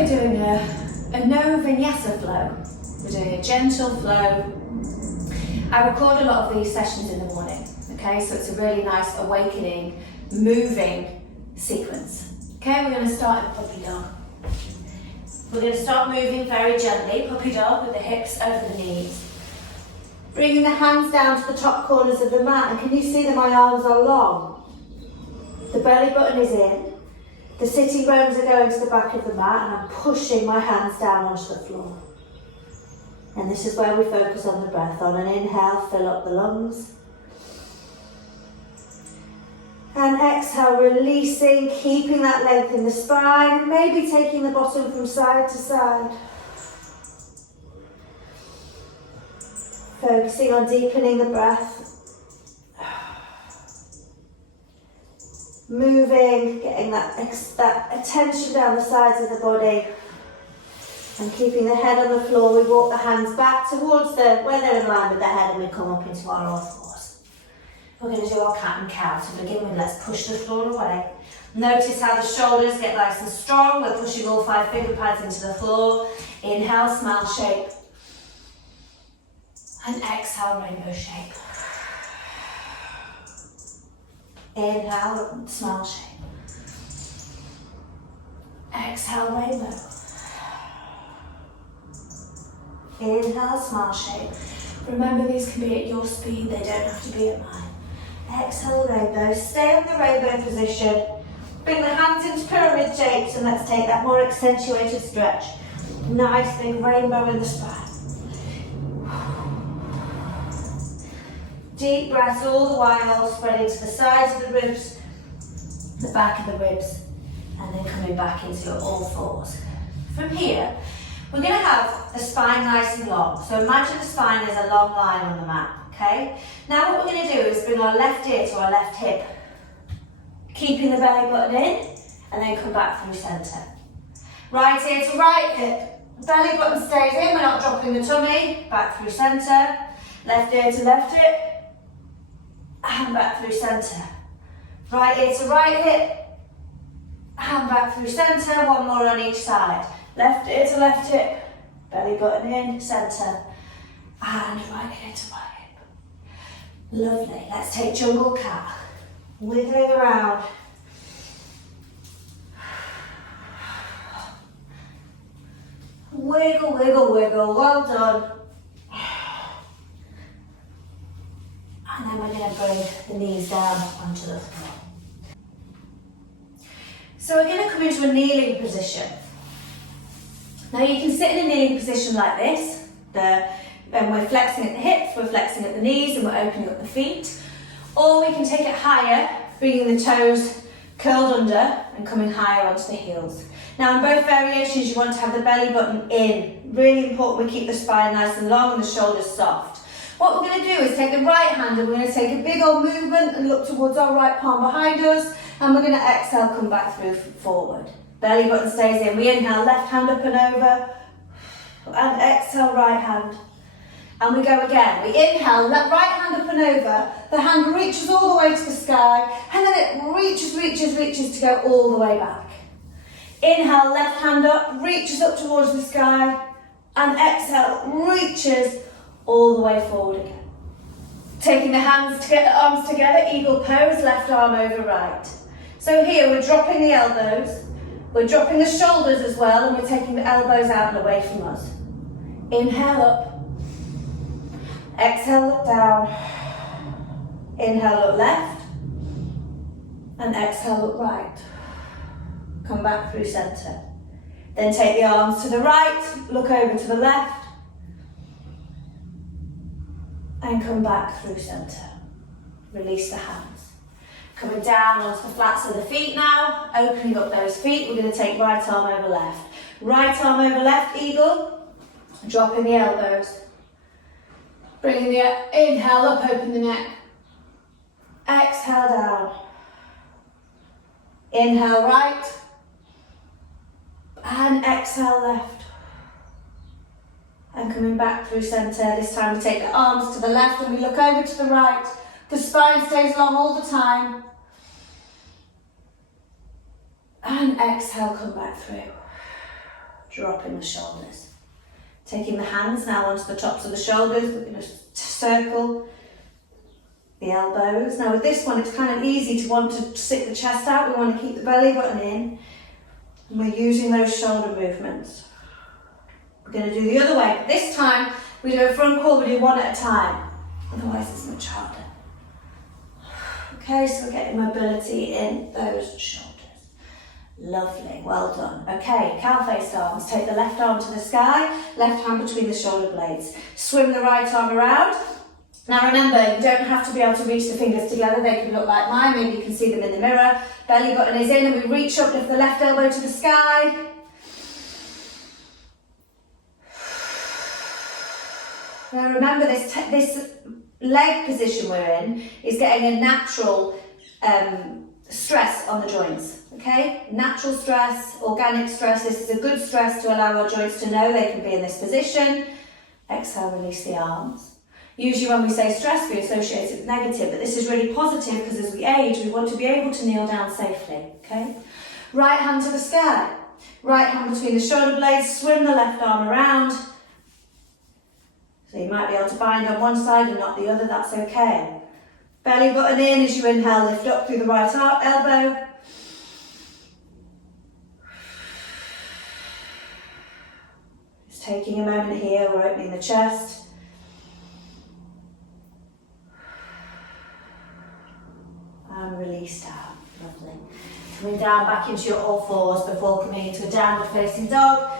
we're doing a no-vinyasa flow. We're doing a gentle flow. I record a lot of these sessions in the morning, okay? So it's a really nice awakening, moving sequence. Okay, we're going to start in puppy dog. We're going to start moving very gently, puppy dog, with the hips over the knees. Bringing the hands down to the top corners of the mat, and can you see that my arms are long? The belly button is in. The sitting bones are going to the back of the mat, and I'm pushing my hands down onto the floor. And this is where we focus on the breath. On an inhale, fill up the lungs. And exhale, releasing, keeping that length in the spine, maybe taking the bottom from side to side. Focusing on deepening the breath. Moving, getting that attention down the sides of the body. And keeping the head on the floor, we walk the hands back towards where they're in line with the head, and we come up into our all-fours. We're going to do our cat and cow. To begin with, let's push the floor away. Notice how the shoulders get nice and strong. We're pushing all 5 finger pads into the floor. Inhale, smile shape. And exhale, rainbow shape. Inhale, smile shape. Exhale, rainbow. Inhale, smile shape. Remember, these can be at your speed, they don't have to be at mine. Exhale, rainbow. Stay on the rainbow position. Bring the hands into pyramid shapes, and let's take that more accentuated stretch. Nice big rainbow in the spine. Deep breaths all the while, spreading to the sides of the ribs, the back of the ribs, and then coming back into your all fours. From here, we're going to have the spine nice and long. So imagine the spine is a long line on the mat, okay? Now what we're going to do is bring our left ear to our left hip, keeping the belly button in, and then come back through centre. Right ear to right hip, belly button stays in, we're not dropping the tummy, back through centre. Left ear to left hip, and back through centre. Right ear to right hip, and back through centre, one more on each side. Left ear to left hip, belly button in, centre, and right ear to right hip. Lovely, let's take jungle cat. Wiggling around. Wiggle, wiggle, wiggle, well done. And then we're going to bring the knees down onto the floor. So we're going to come into a kneeling position. Now you can sit in a kneeling position like this. Then we're flexing at the hips, we're flexing at the knees, and we're opening up the feet. Or we can take it higher, bringing the toes curled under and coming higher onto the heels. Now in both variations you want to have the belly button in. Really important we keep the spine nice and long and the shoulders soft. What we're going to do is take the right hand and we're going to take a big old movement and look towards our right palm behind us, and we're going to exhale, come back through forward. Belly button stays in. We inhale, left hand up and over, and exhale, right hand. And we go again. We inhale, right hand up and over, the hand reaches all the way to the sky, and then it reaches to go all the way back. Inhale, left hand up, reaches up towards the sky, and exhale, reaches all the way forward again. Taking the hands to get the arms together, eagle pose, left arm over right. So here we're dropping the elbows, we're dropping the shoulders as well, and we're taking the elbows out and away from us. Inhale up, exhale look down, inhale look left, and exhale look right. Come back through centre. Then take the arms to the right, look over to the left, and come back through centre. Release the hands. Coming down onto the flats of the feet now, opening up those feet. We're going to take right arm over left. Right arm over left, eagle. Dropping the elbows. Bringing the inhale up, open the neck. Exhale down. Inhale right. And exhale left. And coming back through centre. This time we take the arms to the left and we look over to the right. The spine stays long all the time. And exhale, come back through. dropping the shoulders. Taking the hands now onto the tops of the shoulders, we're going to circle the elbows. Now with this one, it's kind of easy to want to stick the chest out. We want to keep the belly button in, and we're using those shoulder movements. We're going to do the other way. This time, we do a front core, we do one at a time. Otherwise, it's much harder. Okay, so we're getting mobility in those shoulders. Lovely, well done. Okay, cow-faced arms. Take the left arm to the sky, left hand between the shoulder blades. Swim the right arm around. Now remember, you don't have to be able to reach the fingers together. They can look like mine. Maybe you can see them in the mirror. Belly button is in, and we reach up, lift the left elbow to the sky. Now remember, this leg position we're in is getting a natural stress on the joints. Okay, natural stress, organic stress. This is a good stress to allow our joints to know they can be in this position. Exhale, release the arms. Usually when we say stress, we associate it with negative, but this is really positive because as we age, we want to be able to kneel down safely. Okay, right hand to the sky. Right hand between the shoulder blades, swim the left arm around. So you might be able to bind on one side and not the other, that's okay. Belly button in as you inhale, lift up through the right elbow. Just taking a moment here, we're opening the chest. And release down, lovely. Coming down back into your all fours before coming into a downward facing dog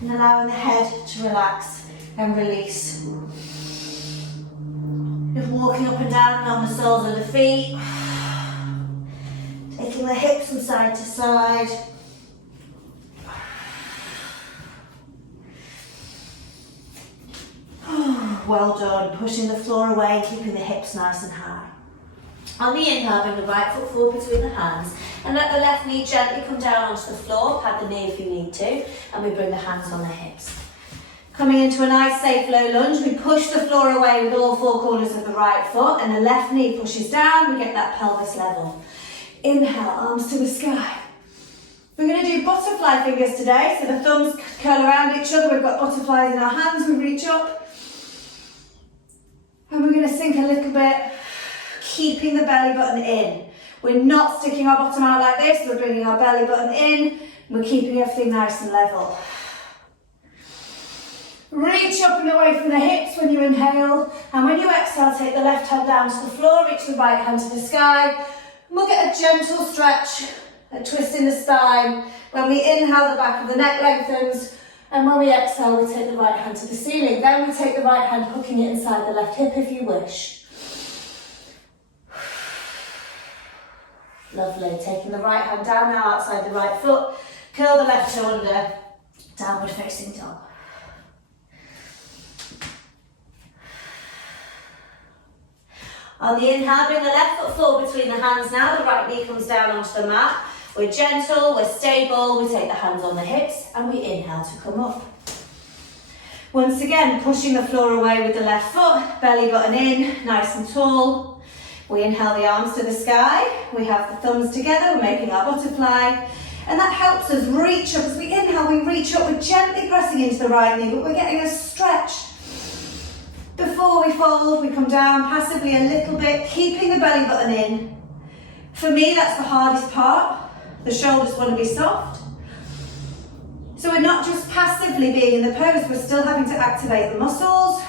and allowing the head to relax and release. Just walking up and down on the soles of the feet. Taking the hips from side to side. Well done. Pushing the floor away and keeping the hips nice and high. On the inhale, bring the right foot forward between the hands and let the left knee gently come down onto the floor. Pad the knee if you need to, and we bring the hands on the hips. Coming into a nice safe low lunge, we push the floor away with all four corners of the right foot and the left knee pushes down, we get that pelvis level. Inhale, arms to the sky. We're going to do butterfly fingers today, so the thumbs curl around each other, we've got butterflies in our hands, we reach up. And we're going to sink a little bit, keeping the belly button in. We're not sticking our bottom out like this, we're bringing our belly button in, we're keeping everything nice and level. Reach up and away from the hips when you inhale, and when you exhale, take the left hand down to the floor, reach the right hand to the sky, and we'll get a gentle stretch, a twist in the spine. When we inhale, the back of the neck lengthens, and when we exhale, we take the right hand to the ceiling. Then we take the right hand, hooking it inside the left hip if you wish. Lovely, taking the right hand down now outside the right foot, curl the left toe under, downward facing dog. On the inhale, bring the left foot forward between the hands now, the right knee comes down onto the mat. We're gentle, we're stable, we take the hands on the hips and we inhale to come up. Once again, pushing the floor away with the left foot, belly button in, nice and tall. We inhale the arms to the sky, we have the thumbs together, we're making our butterfly, and that helps us reach up. As we inhale, we reach up, we're gently pressing into the right knee, but we're getting a stretch. Before we fold, we come down passively a little bit, keeping the belly button in. For me, that's the hardest part. The shoulders want to be soft. So we're not just passively being in the pose, we're still having to activate the muscles.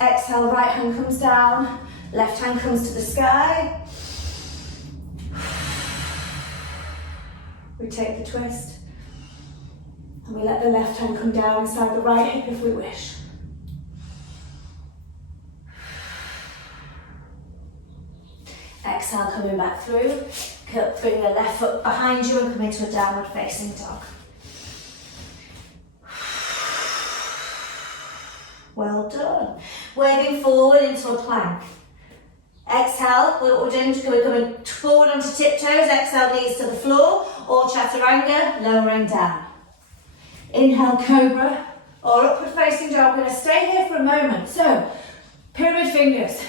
Exhale, right hand comes down, left hand comes to the sky. We take the twist, and we let the left hand come down inside the right hip if we wish. Exhale, coming back through. Bring the left foot behind you and come into a downward facing dog. Well done. Waving forward into a plank. Exhale, what we're doing is we're coming forward onto tiptoes. Exhale, knees to the floor, or chaturanga, lowering down. Inhale, cobra, or upward facing dog. We're going to stay here for a moment. So, pyramid fingers,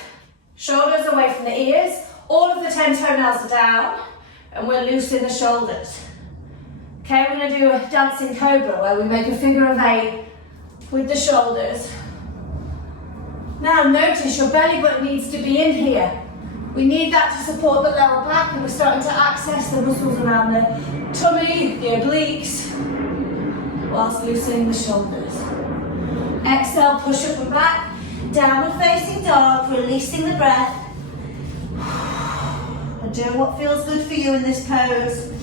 shoulders away from the ears. All of the 10 toenails are down, and we're loose in the shoulders. Okay, we're going to do a dancing cobra where we make a figure of 8 with the shoulders. Now notice your belly button needs to be in here. We need that to support the lower back, and we're starting to access the muscles around the tummy, the obliques, whilst loosening the shoulders. Exhale, push up and back. Downward facing dog, releasing the breath. And doing what feels good for you in this pose.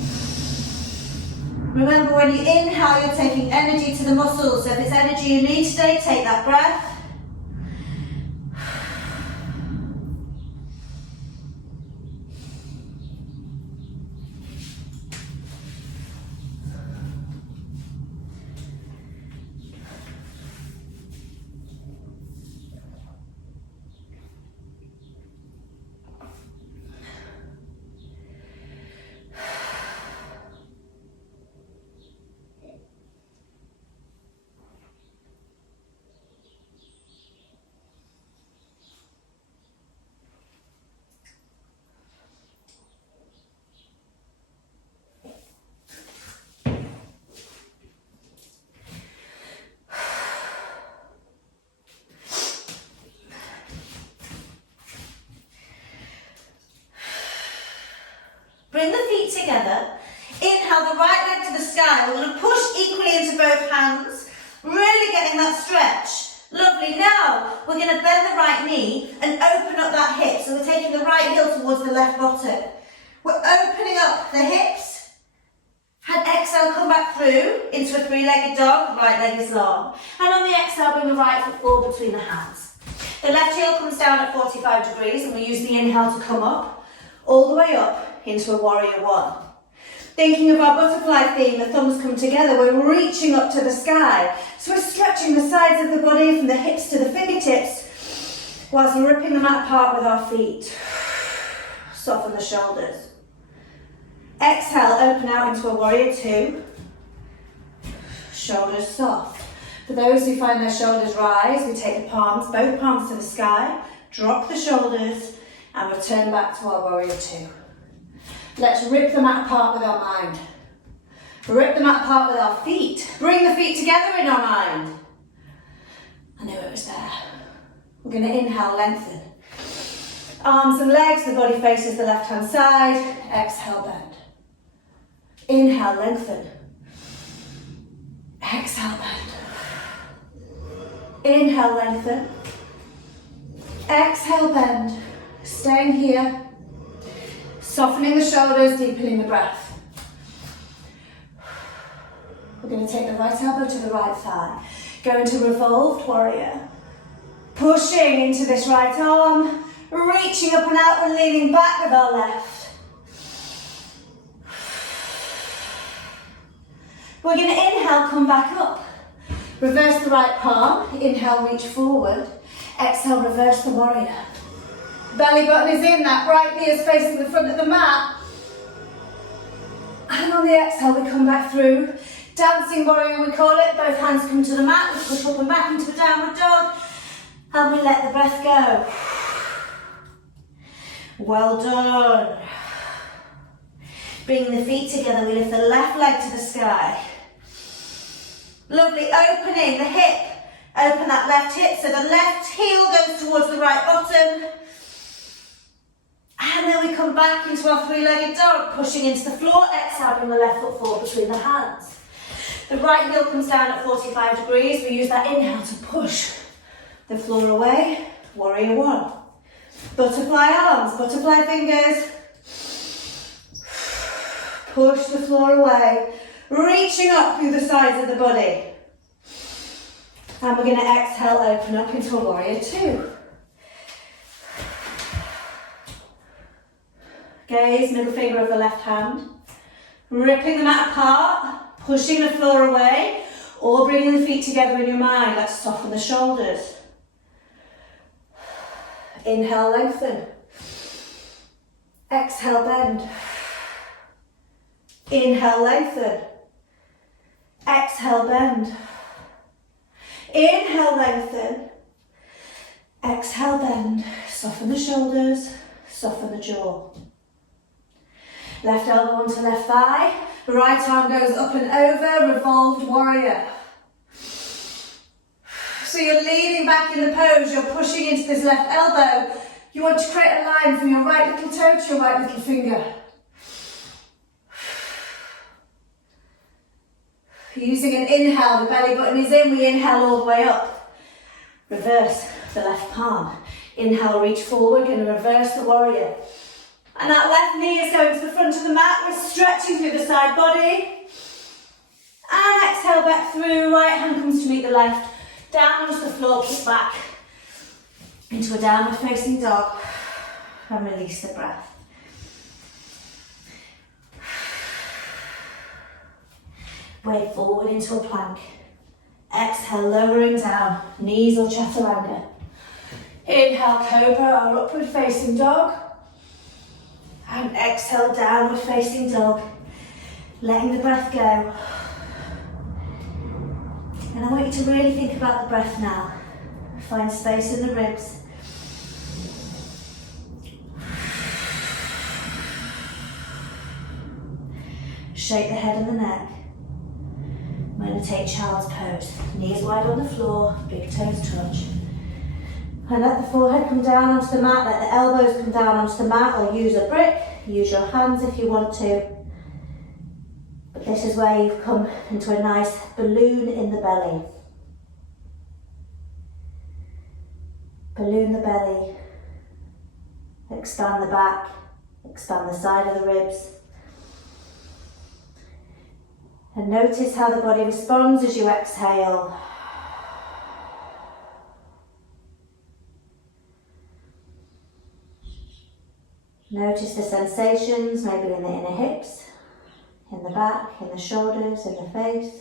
Remember, when you inhale, you're taking energy to the muscles. So if it's energy you need today, take that breath. Bring the feet together. Inhale the right leg to the sky. We're going to push equally into both hands. Really getting that stretch. Lovely. Now we're going to bend the right knee and open up that hip. So we're taking the right heel towards the left bottom. We're opening up the hips. And exhale, come back through into a three-legged dog. Right leg is long. And on the exhale, bring the right foot forward between the hands. The left heel comes down at 45 degrees, and we use the inhale to come up, all the way up into a warrior one. Thinking of our butterfly theme, the thumbs come together, we're reaching up to the sky. So we're stretching the sides of the body from the hips to the fingertips, whilst we're ripping the mat apart with our feet. Soften the shoulders. Exhale, open out into a warrior two. Shoulders soft. For those who find their shoulders rise, we take the palms, both palms to the sky, drop the shoulders, and return back to our warrior two. Let's rip the mat apart with our mind. Rip the mat apart with our feet. Bring the feet together in our mind. I knew it was there. We're going to inhale, lengthen. Arms and legs, the body faces the left-hand side. Exhale, bend. Inhale, lengthen. Exhale, bend. Inhale, lengthen. Exhale, bend. Staying here. Softening the shoulders, deepening the breath. We're going to take the right elbow to the right thigh. Go into revolved warrior. Pushing into this right arm. Reaching up and out and leaning back with our left. We're going to inhale, come back up. Reverse the right palm. Inhale, reach forward. Exhale, reverse the warrior. Belly button is in, that right knee is facing the front of the mat. And on the exhale, we come back through. Dancing warrior, we call it. Both hands come to the mat. We push up and back into the downward dog. And we let the breath go. Well done. Bringing the feet together, we lift the left leg to the sky. Lovely, opening the hip. Open that left hip, so the left heel goes towards the right bottom. And then we come back into our three-legged dog, pushing into the floor. Exhale, bring the left foot forward between the hands. The right heel comes down at 45 degrees. We use that inhale to push the floor away. Warrior one. Butterfly arms, butterfly fingers. Push the floor away. Reaching up through the sides of the body. And we're going to exhale, open up into a warrior two. Gaze, middle finger of the left hand. Ripping the mat apart, pushing the floor away, or bringing the feet together in your mind. Let's soften the shoulders. Inhale, lengthen. Exhale, bend. Inhale, lengthen. Exhale, bend. Inhale, lengthen. Exhale, bend. Soften the shoulders, soften the jaw. Left elbow onto left thigh. Right arm goes up and over, revolved warrior. So you're leaning back in the pose, you're pushing into this left elbow. You want to create a line from your right little toe to your right little finger. Using an inhale, the belly button is in, we inhale all the way up. Reverse the left palm. Inhale, reach forward, going to reverse the warrior. And that left knee is going to the front of the mat, we're stretching through the side body. And exhale back through, right hand comes to meet the left. Down onto the floor, kick back into a downward facing dog. And release the breath. Wave forward into a plank. Exhale, lowering down, knees or chaturanga. Inhale, cobra or upward facing dog. And exhale, downward facing dog. Letting the breath go. And I want you to really think about the breath now. Find space in the ribs. Shake the head and the neck. I'm going to take child's pose. Knees wide on the floor, big toes touch. And let the forehead come down onto the mat, let the elbows come down onto the mat, or use a brick, use your hands if you want to. But this is where you've come into a nice balloon in the belly. Balloon the belly. Expand the back, expand the side of the ribs. And notice how the body responds as you exhale. Notice the sensations, maybe in the inner hips, in the back, in the shoulders, in the face.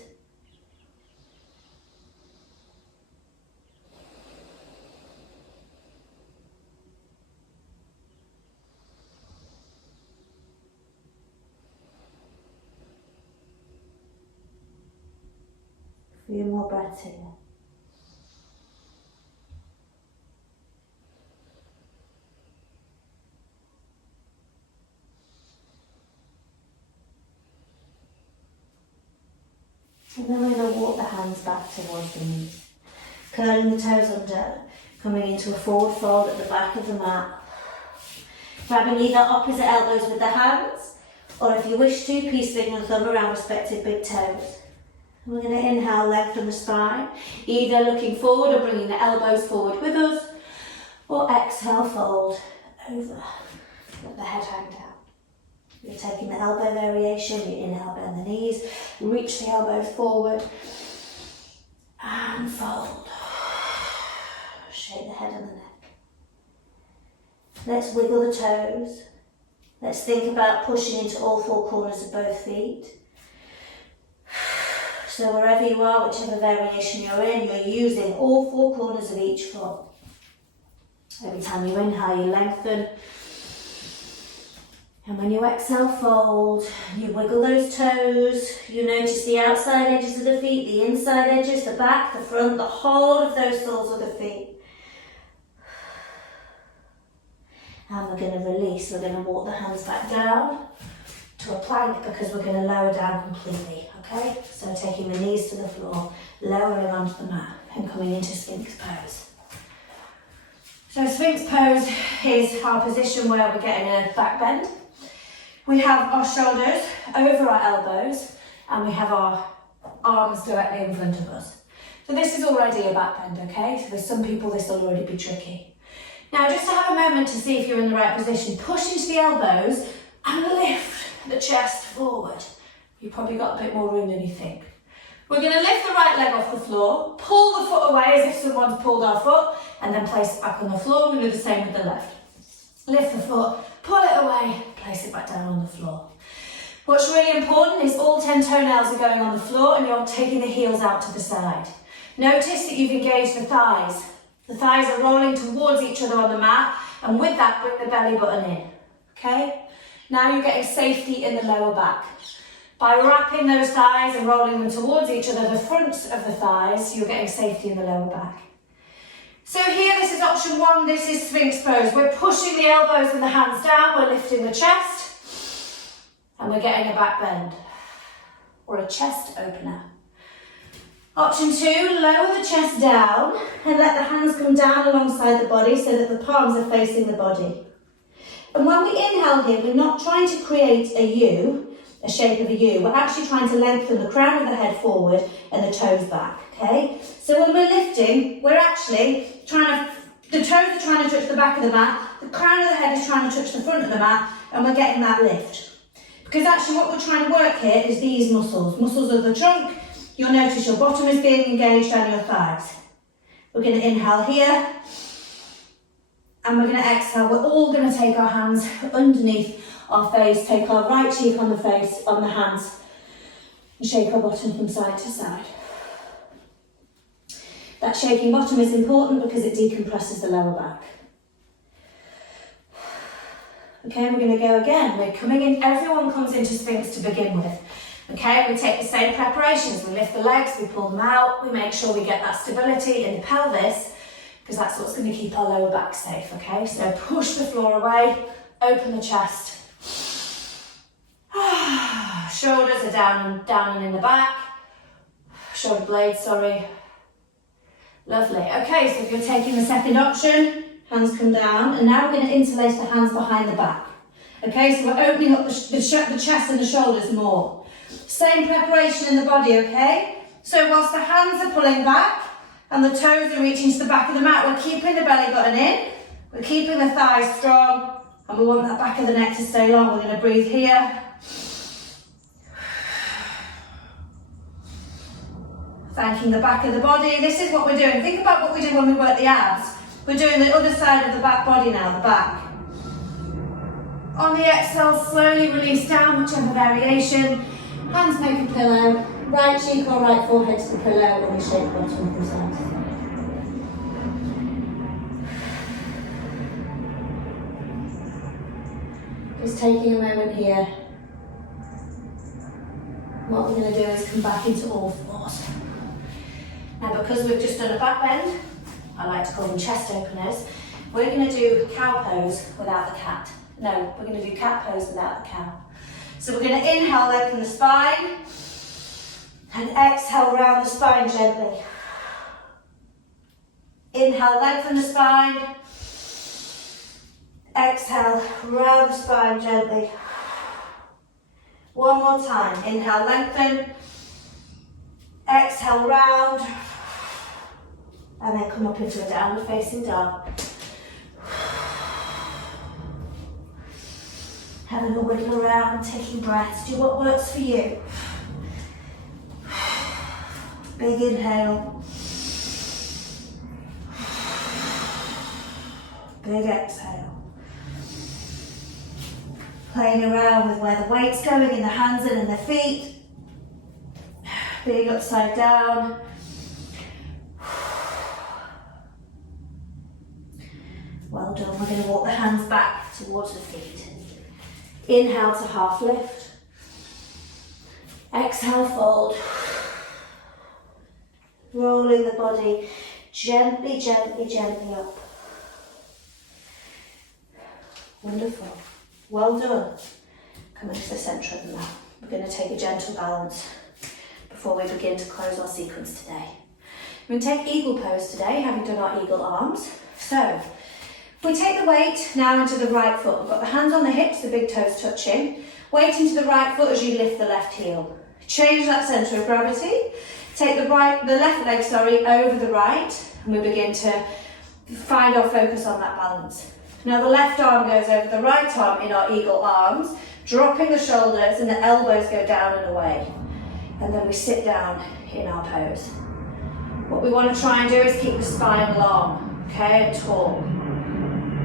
A few more breaths here. And then we're going to walk the hands back towards the knees. Curling the toes under, coming into a forward fold at the back of the mat. Grabbing either opposite elbows with the hands, or if you wish to, peacefully your thumb around respective big toes. And we're going to inhale, lengthen the spine, either looking forward or bringing the elbows forward with us, or exhale, fold over. Let the head hang down. You're taking the elbow variation, you inhale, bend the knees, reach the elbows forward, and fold. Shake the head and the neck. Let's wiggle the toes. Let's think about pushing into all four corners of both feet. So wherever you are, whichever variation you're in, you're using all four corners of each foot. Every time you inhale, you lengthen. And when you exhale, fold. You wiggle those toes. You notice the outside edges of the feet, the inside edges, the back, the front, the whole of those soles of the feet. And we're going to release. We're going to walk the hands back down to a plank because we're going to lower down completely, okay? So taking the knees to the floor, lowering onto the mat and coming into Sphinx pose. So Sphinx pose is our position where we're getting a back bend. We have our shoulders over our elbows and we have our arms directly in front of us. So this is already a back bend, okay? So for some people this will already be tricky. Now just to have a moment to see if you're in the right position, push into the elbows and lift the chest forward. You've probably got a bit more room than you think. We're going to lift the right leg off the floor, pull the foot away as if someone's pulled our foot, and then place it back on the floor. We're going to do the same with the left. Lift the foot, pull it away, place it back down on the floor. What's really important is all 10 toenails are going on the floor and you're taking the heels out to the side. Notice that you've engaged the thighs. The thighs are rolling towards each other on the mat, and with that, bring the belly button in, okay? Now you're getting safety in the lower back. By wrapping those thighs and rolling them towards each other, the front of the thighs, you're getting safety in the lower back. So here, this is option one, this is Sphinx pose. We're pushing the elbows and the hands down, we're lifting the chest. And we're getting a back bend or a chest opener. Option 2, lower the chest down and let the hands come down alongside the body so that the palms are facing the body. And when we inhale here, we're not trying to create a U, a shape of a U. We're actually trying to lengthen the crown of the head forward and the toes back, okay? So when we're lifting, we're actually the toes are trying to touch the back of the mat, the crown of the head is trying to touch the front of the mat, and we're getting that lift. Because actually what we're trying to work here is these muscles of the trunk. You'll notice your bottom is being engaged and your thighs. We're going to inhale here, and we're going to exhale. We're all going to take our hands underneath our face, take our right cheek on the face, on the hands, and shake our bottom from side to side. That shaking bottom is important because it decompresses the lower back. Okay, we're going to go again. We're coming in, everyone comes into Sphinx to begin with. Okay, we take the same preparations. We lift the legs, we pull them out, we make sure we get that stability in the pelvis, because that's what's going to keep our lower back safe, okay? So push the floor away, open the chest. Shoulders are down and in the back. Shoulder blades, sorry. Lovely. Okay, so if you're taking the second option, hands come down, and now we're going to interlace the hands behind the back. Okay, so we're opening up the chest and the shoulders more. Same preparation in the body, okay? So whilst the hands are pulling back and the toes are reaching to the back of the mat, we're keeping the belly button in, we're keeping the thighs strong, and we want that back of the neck to stay long. We're going to breathe here. Thanking the back of the body. This is what we're doing. Think about what we did when we work the abs. We're doing the other side of the back body now, the back. On the exhale, slowly release down, whichever variation. Hands make a pillow. Right cheek or right forehead to the pillow, and we shake the bottom from side to side. Just taking a moment here. What we're going to do is come back into all fours. Now, because we've just done a back bend, I like to call them chest openers, we're going to do cow pose without the cat. No, we're going to do cat pose without the cow. So we're going to inhale, lengthen the spine, and exhale, round the spine gently. Inhale, lengthen the spine. Exhale, round the spine gently. One more time. Inhale, lengthen. Exhale, round. And then come up into a downward facing dog. Having a wiggle around, taking breaths. Do what works for you. Big inhale. Big exhale. Playing around with where the weight's going in the hands and in the feet. Being upside down. Well done. We're going to walk the hands back towards the feet. Inhale to half lift. Exhale, fold. Rolling the body gently, gently, gently up. Wonderful. Well done. Coming to the centre of the mat. We're going to take a gentle balance before we begin to close our sequence today. We're going to take eagle pose today, having done our eagle arms. So, if we take the weight now into the right foot, we've got the hands on the hips, the big toes touching. Weight into the right foot as you lift the left heel. Change that centre of gravity. Take the left leg, over the right, and we begin to find our focus on that balance. Now the left arm goes over the right arm in our eagle arms, dropping the shoulders, and the elbows go down and away. And then we sit down in our pose. What we want to try and do is keep the spine long, okay, and tall.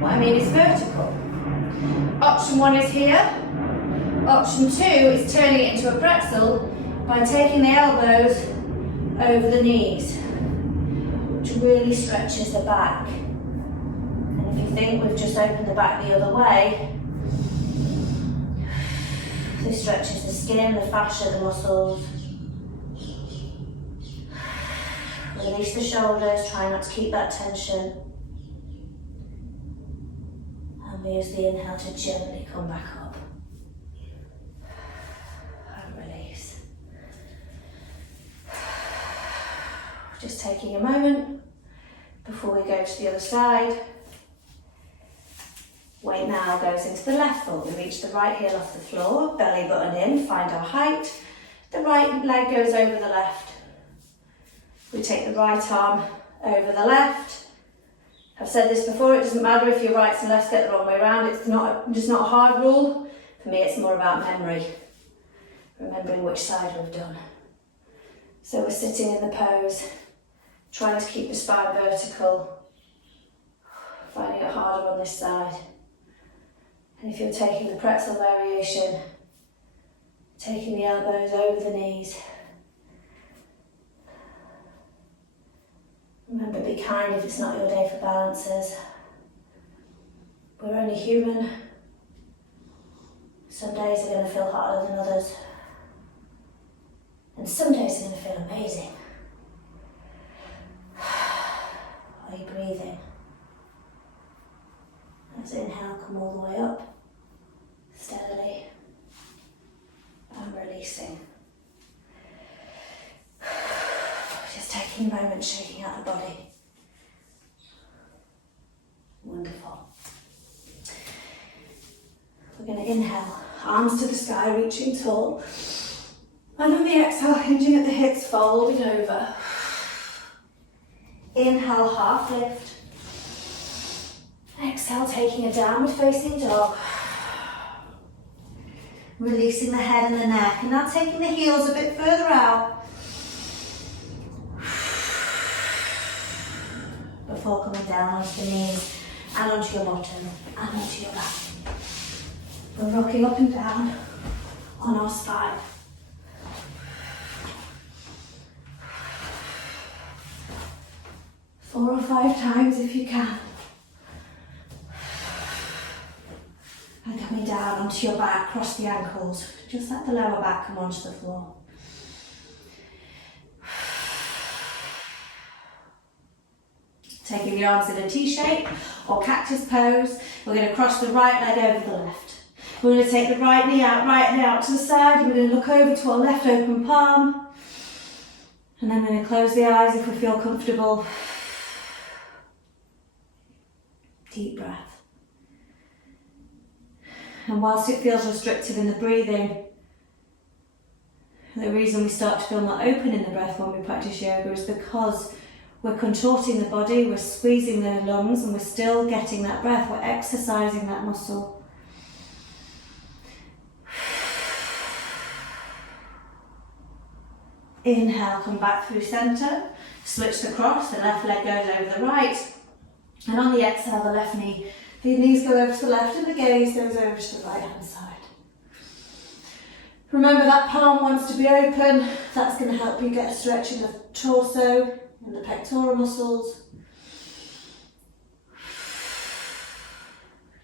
What I mean is vertical. Option 1 is here. Option 2 is turning it into a pretzel by taking the elbows over the knees, which really stretches the back. And if you think we've just opened the back the other way, this stretches the skin, the fascia, the muscles. Release the shoulders, try not to keep that tension. And we use the inhale to gently come back up. Just taking a moment before we go to the other side. Weight now goes into the left foot. We reach the right heel off the floor, belly button in, find our height. The right leg goes over the left. We take the right arm over the left. I've said this before, it doesn't matter if your rights and lefts get the wrong way around. It's just not a hard rule. For me, it's more about memory. Remembering which side we've done. So we're sitting in the pose, trying to keep the spine vertical, finding it harder on this side. And if you're taking the pretzel variation, taking the elbows over the knees. Remember, be kind if it's not your day for balances. We're only human. Some days are going to feel harder than others. And some days are going to feel amazing. Are you breathing? Let's inhale, come all the way up, steadily, and releasing. Just taking a moment, shaking out the body. Wonderful. We're going to inhale, arms to the sky, reaching tall. And on the exhale, hinging at the hips, folding over. Inhale, half lift. Exhale, taking a downward facing dog. Releasing the head and the neck. And now taking the heels a bit further out. Before coming down onto the knees and onto your bottom and onto your back. We're rocking up and down on our spine. Four or 5 times if you can. And coming down onto your back, cross the ankles. Just let the lower back come onto the floor. Taking the arms in a T-shape or cactus pose. We're going to cross the right leg over the left. We're going to take the right knee out to the side. And we're going to look over to our left open palm. And then we're going to close the eyes if we feel comfortable. Deep breath. And whilst it feels restrictive in the breathing, the reason we start to feel more open in the breath when we practice yoga is because we're contorting the body, we're squeezing the lungs, and we're still getting that breath, we're exercising that muscle. Inhale, come back through centre, switch the cross, the left leg goes over the right, and on the exhale, the knees go over to the left and the gaze goes over to the right hand side. Remember that palm wants to be open, that's going to help you get a stretch in the torso and the pectoral muscles.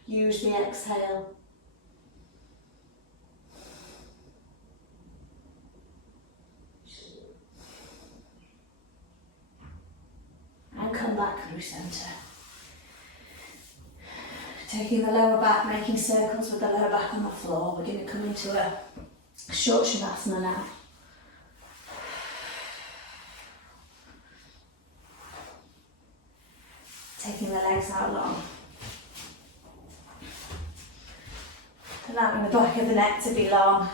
Use the exhale. And come back through centre. Taking the lower back, making circles with the lower back on the floor. We're going to come into a short shavasana now. Taking the legs out long. Allowing the back of the neck to be long.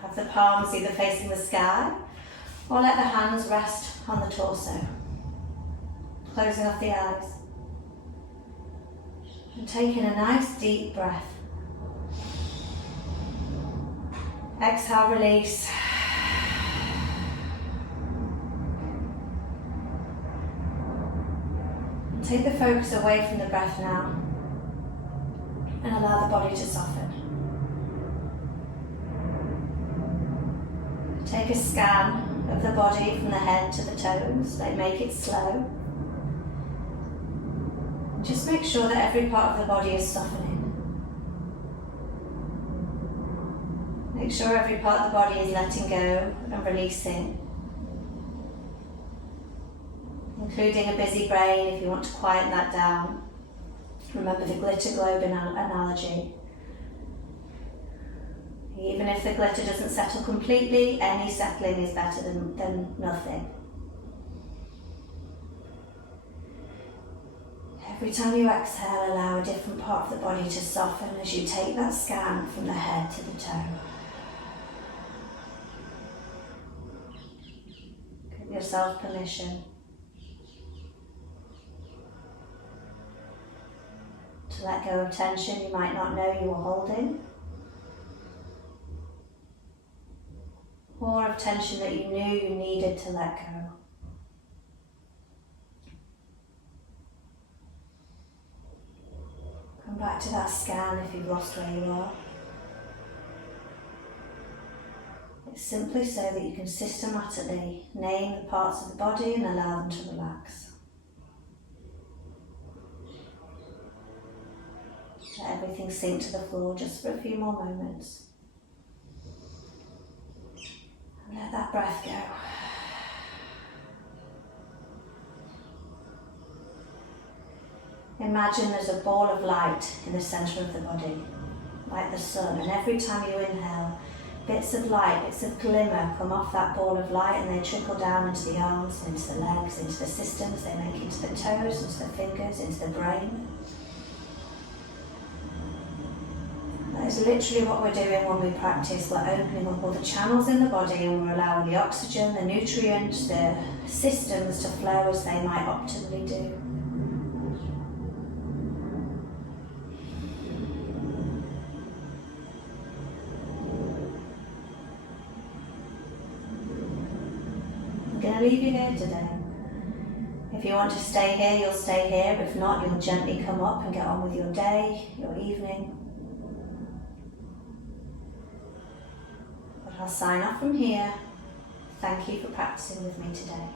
Have the palms either facing the sky or let the hands rest on the torso. Closing off the eyes. And taking a nice deep breath. Exhale, release. And take the focus away from the breath now. And allow the body to soften. Take a scan of the body from the head to the toes. They make it slow. Just make sure that every part of the body is softening. Make sure every part of the body is letting go and releasing. Including a busy brain if you want to quieten that down. Remember the glitter globe analogy. Even if the glitter doesn't settle completely, any settling is better than nothing. Every time you exhale, allow a different part of the body to soften as you take that scan from the head to the toe. Give yourself permission to let go of tension you might not know you were holding, or of tension that you knew you needed to let go. Come back to that scan if you've lost where you are. It's simply so that you can systematically name the parts of the body and allow them to relax. Let everything sink to the floor just for a few more moments. And let that breath go. Imagine there's a ball of light in the centre of the body, like the sun, and every time you inhale, bits of light, bits of glimmer come off that ball of light and they trickle down into the arms, into the legs, into the systems, they make into the toes, into the fingers, into the brain. That is literally what we're doing when we practice. We're opening up all the channels in the body and we're allowing the oxygen, the nutrients, the systems to flow as they might optimally do. I'm going to leave you here today. If you want to stay here, you'll stay here. If not, you'll gently come up and get on with your day, your evening. But I'll sign off from here. Thank you for practicing with me today.